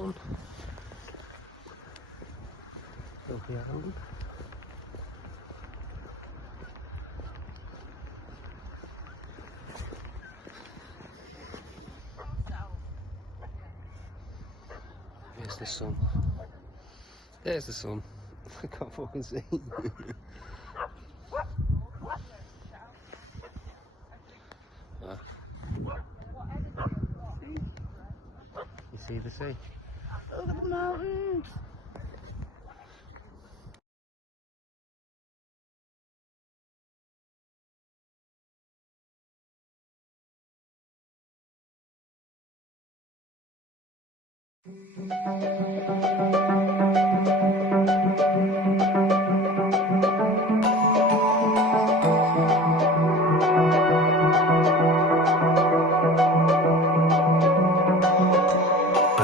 sun. Lovely island. There's the sun. There's the sun. I can't fucking see. You see the sea? Look at the mountains.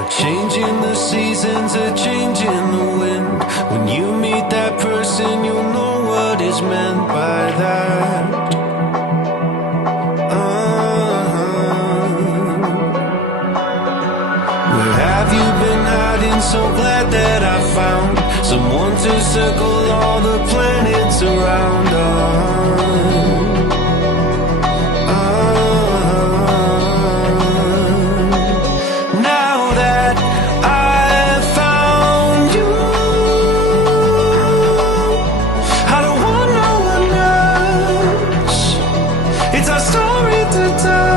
Changing the seasons, a change in the wind. When you meet that person, you'll know what is meant by that. Where have you been hiding? So glad that I found someone to circle all the planets around Now that I've found you, I don't want no one else. It's our story to tell.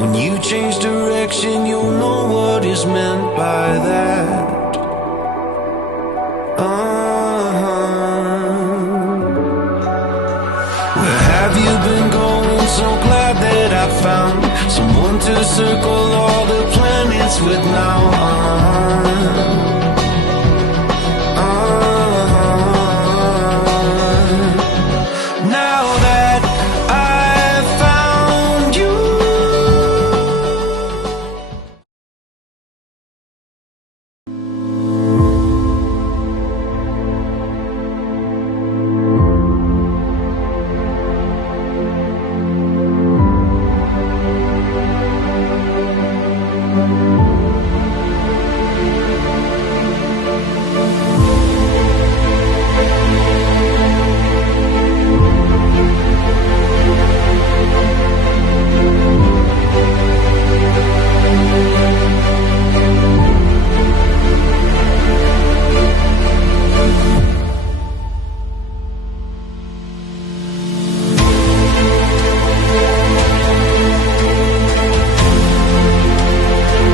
When you change direction, you'll know what is meant by that. Where have you been going? So glad that I found someone to circle all the planets with now.